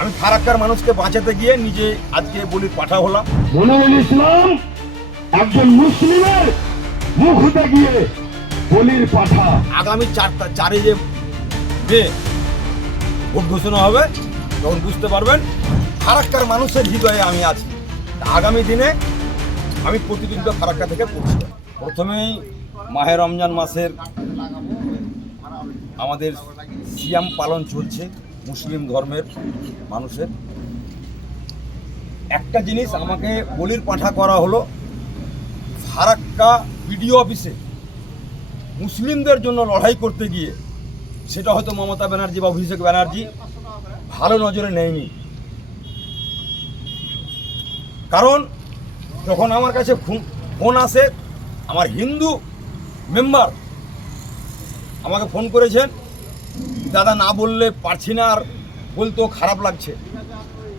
আমি ফারাক্কার মানুষকে বাঁচাতে গিয়ে নিজে আজকে বলির পাঠা হলাম। মনিরুল ইসলাম একজন মুসলিমের মুখ হতে গিয়ে বলির পাঠা। আগামী চারে যে মে ভোট ঘোষণা হবে তখন বুঝতে পারবেন ফারাক্কার মানুষের হৃদয়ে আমি আছি। আগামী দিনে আমি প্রতিদিন ফারাক্কা থেকে পড়ছি। প্রথমেই মাহে রমজান মাসের আমাদের সিয়াম পালন চলছে মুসলিম ধর্মের মানুষের। একটা জিনিস আমাকে বলির পাঠা করা হলো, ফারাক্কা বিডিও অফিসে মুসলিমদের জন্য লড়াই করতে গিয়ে সেটা হয়তো মমতা ব্যানার্জি বা অভিষেক ব্যানার্জি ভালো নজরে নেয়নি। কারণ যখন আমার কাছে ফোন আসে, আমার হিন্দু মেম্বার আমাকে ফোন করেছেন, দাদা না বললে পারছি না, আর বলতেও খারাপ লাগছে।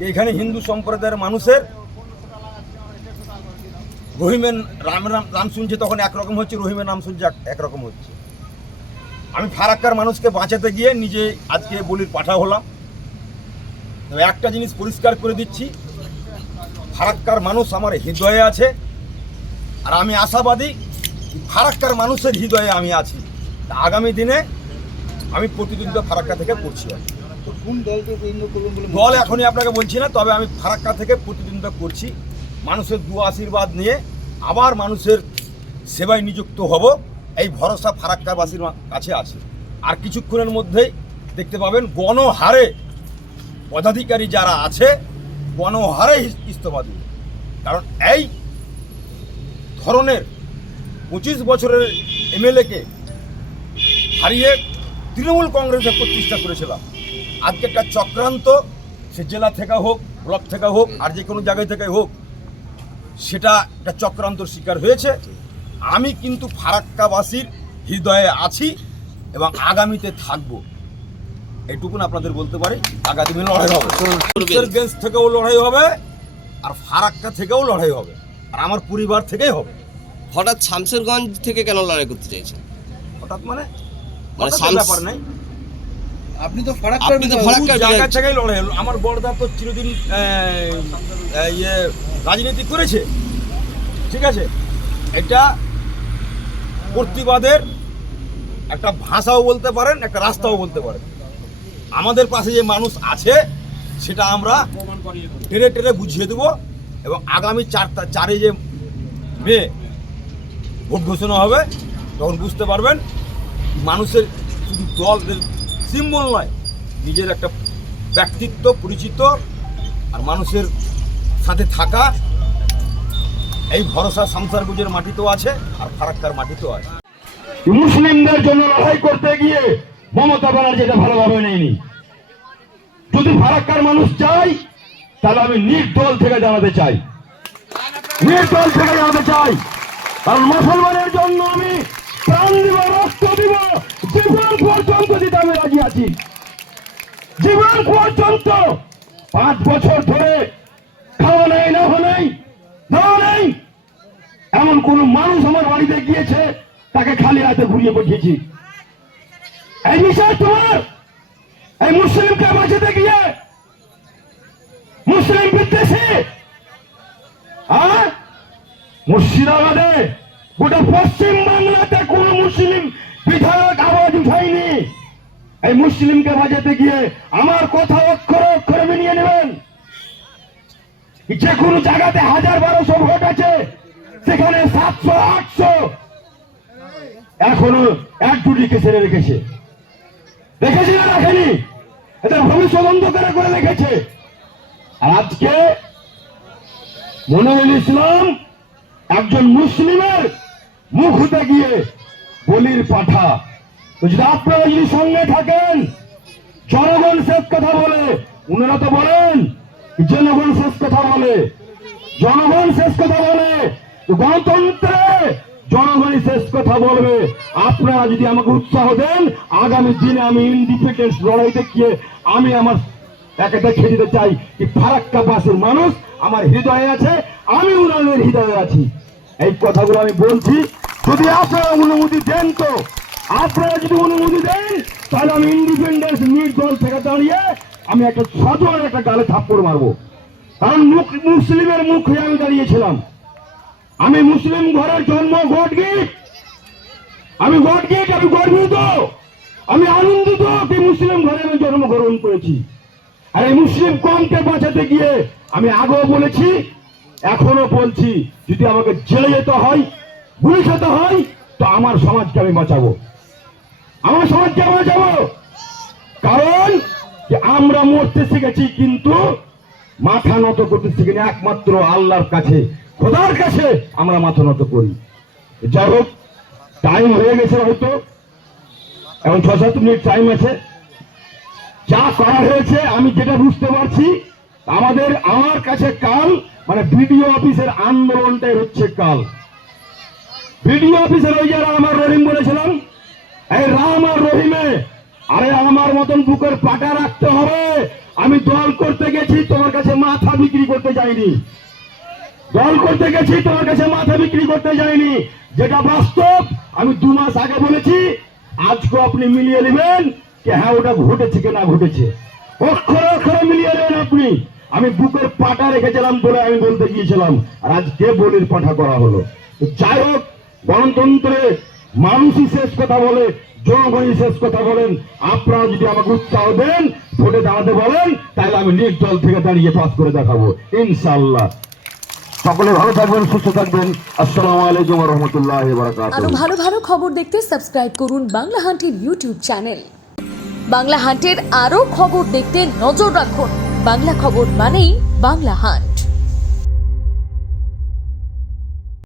এখানে হিন্দু সম্প্রদায়ের মানুষের রহিমের নাম শুনছে তখন একরকম হচ্ছে, রহিমের নাম শুনছে একরকম হচ্ছে। আমি ফারাক্কার মানুষকে বাঁচাতে গিয়ে নিজে আজকে বলির পাঠা হলাম। তবে একটা জিনিস পরিষ্কার করে দিচ্ছি, ফারাক্কার মানুষ আমার হৃদয়ে আছে, আর আমি আশাবাদী ফারাক্কার মানুষের হৃদয়ে আমি আছি। আগামী দিনে আমি প্রতিদিন ফারাক্কা থেকে পড়ছি। দল এখনই আপনাকে বলছি না, তবে আমি ফারাক্কা থেকে প্রতিদ্বন্দ্বিতা করছি। মানুষের দু আশীর্বাদ নিয়ে আবার মানুষের সেবায় নিযুক্ত হব, এই ভরসা ফারাক্কাবাসীর কাছে আছে। আর কিছুক্ষণের মধ্যেই দেখতে পাবেন গণহারে পদাধিকারী যারা আছে গণহারে ইস্তফা দিবে। কারণ এই ধরনের 25 বছরের এমএলএকে হারিয়ে তৃণমূল কংগ্রেসে প্রতিষ্ঠা করেছিলাম। আজকে একটা চক্রান্ত, সে জেলা থেকে হোক, ব্লক থেকে হোক, আর যে কোনো জায়গায় থেকে হোক, সেটা একটা চক্রান্তর শিকার হয়েছে। আমি কিন্তু ফারাক্কাবাসীর হৃদয়ে আছি এবং আগামীতে থাকবো, এইটুকুন আপনাদের বলতে পারি। আগামী দিনে লড়াই হবে, উত্তরগঞ্জ থেকেও লড়াই হবে, আর ফারাক্কা থেকেও লড়াই হবে, আর আমার পরিবার থেকেই হবে। হঠাৎ শামসেরগঞ্জ থেকে কেন লড়াই করতে চাইছেন? হঠাৎ মানে শামস- ব্যাপার নাই, আপনি তো ফারাক্কার ফারাক্কার জায়গা বিধায়ক। থেকেই লড়াই হলো। আমার বড়দা তো চিরদিন রাজনীতি করেছে, ঠিক আছে। এটা প্রতিবাদের একটা ভাষাও বলতে পারেন, একটা রাস্তাও বলতে পারেন। আমাদের পাশে যে মানুষ আছে সেটা আমরা টেনে টেনে বুঝিয়ে দেবো, এবং আগামী চারে যে মে ভোট ঘোষণা হবে তখন বুঝতে পারবেন মানুষের শুধু দলের সিম্বল নয়, নিজের একটা ব্যক্তিত্ব, পরিচিত আর মানুষের সাথে থাকা, এই ভরসা শামসারগঞ্জের মাটিতেও আছে আর ফারাক্কার মাটিতেও আছে। মুসলিমদের জন্য লড়াই করতে গিয়ে মমতা ব্যানার্জি এটা ভালোভাবে নেয়নি। যদি ফারাক্কার মানুষ চাই তাহলে আমি নির্দল থেকে জানাতে চাই, নির্দল থেকে জানাতে চাই। কারণ মুসলমানের জন্য আমি প্রাণ দিব, রক্ত দিব, জীবন পর্যন্ত দিতে আমি রাজি আছি। জীবন পর্যন্ত 5 বছর ধরে খাওয়া নেই, নেওয়া নেই, দেওয়া নেই, এমন কোন মানুষ আমার বাড়িতে গিয়েছে তাকে খালি হাতে ঘুরিয়ে পাঠিয়েছি। এই বিষয় তোমার এই মুসলিমকে বাঁচাতে গিয়ে মুসলিম বিদ্বেষী মুর্শিদাবাদে গোটা পশ্চিম বাংলাতে কোন মুসলিম বিধায়ক আওয়াজ উঠায়নি। এই মুসলিমকে বাঁচাতে গিয়ে আমার কথা অক্ষরে অক্ষরে মেনিয়ে নেবেন। যে কোনো জায়গাতে 1000-1200 ভোট আছে, সেখানে 700-800 এখনো 1-2টিকে ছেড়ে রেখেছে। দেখেছি না রাখেনি, এটা ভবিষ্যৎ অন্ধকার করে রেখেছে। আর আজকে মনিরুল ইসলাম একজন মুসলিমের মুখ হতে গিয়ে বলির পাঠা। তো যদি আপনারা যদি সঙ্গে থাকেন, জনগণ শেষ কথা বলে, উনারা তো বলেন জনগণ শেষ কথা বলে, জনগণ শেষ কথা বলে, গণতন্ত্রে জনগণই শেষ কথা বলবে। আপনারা যদি আমাকে উৎসাহ দেন, আগামী দিনে আমি ইন্ডিপেন্ডেন্স লড়াইতে গিয়ে আমি আমার একটা দেখিয়ে দিতে চাই কি ফারাক্কাবাসীর মানুষ আমার হৃদয়ে আছে, আমি উনাদের হৃদয়ে আছি। এই কথাগুলো আমি বলছি। যদি আপনারা অনুমতি দেন, তো আপনারা যদি অনুমতি দেন তাহলে আমি ইন্ডিপেন্ডেন্স নির্দল থেকে দাঁড়িয়ে আমি একটা সজোর একটা গালে থাপ্পড় মারবো। কারণ মুসলিমের মুখ হয়ে আমি দাঁড়িয়েছিলাম। আমি মুসলিম ঘরের জন্ম, গর্বিত, আমি গর্বিত, আমি গর্বিত, আমি আনন্দিত যে মুসলিম ঘরে আমি জন্মগ্রহণ করেছি। আর এই মুসলিম কমকে বাঁচাতে গিয়ে আমি আগেও বলেছি, এখনো বলছি, যদি আমাকে জেলে যেতে হয়, গুলি খেতে হয়, তো আমার সমাজকে আমি বাঁচাবো, আমার সমাজকে বাঁচাবো। কারণ যে আমরা মরতে শিখেছি কিন্তু মাথা নত করতে শিখিনি, একমাত্র আল্লাহর কাছে, খোদার কাছে আমরা মাথা নত করি। যাই হোক, টাইম হয়ে গেছে, হয়তো এখন 6-7 মিনিট টাইম আছে। যা করা হয়েছে আমি যেটা বুঝতে পারছি, আমার কাছে কাল মানে বিডিও অফিসের আন্দোলনটাই হচ্ছে কাল। বিডিও অফিসের ওই যে রাম আর রহিম বলেছিলাম, এই রাম আর রহিমে, আরে আমার মতন বুকের পাটা রাখতে হবে। আমি দল করতে গেছি, তোমার কাছে মাথা বিক্রি করতে যাইনি। দল করতে গেছি, তোমার কাছে মাথা বিক্রি করতে যাইনি। যেটা বাস্তব, আমি 2 মাস আগে বলেছি, আজকে আপনি মিলিয়ে নেবেন যে হ্যাঁ ওটা ঘটেছে কি না ঘটেছে, অক্ষরে অক্ষরে মিলিয়ে নেবেন আপনি। আমি বুকের পাটা রেখেছিলাম বলে আমি বলতে গিয়েছিলাম, আর আজকে বলির পাঠা করা হলো। তো যাই হোক, গণতন্ত্রে মানুষই শেষ কথা বলে, জনগণই শেষ কথা বলেন। আপনারা যদি আমাকে উৎসাহ দেন, ভোটে দাঁড়াতে বলেন, তাহলে আমি নির্দল থেকে দাঁড়িয়ে পাস করে দেখাবো ইনশাআল্লাহ। সকলে ভালো থাকবেন, সুস্থ থাকবেন। আসসালামু আলাইকুম ওয়া রাহমাতুল্লাহি ওয়া বারাকাতুহু। আরো ভালো ভালো খবর দেখতে সাবস্ক্রাইব করুন বাংলা হান্টের ইউটিউব চ্যানেল। বাংলা হান্টের আরো খবর দেখতে নজর রাখুন। বাংলা খবর মানেই বাংলা হান্ট।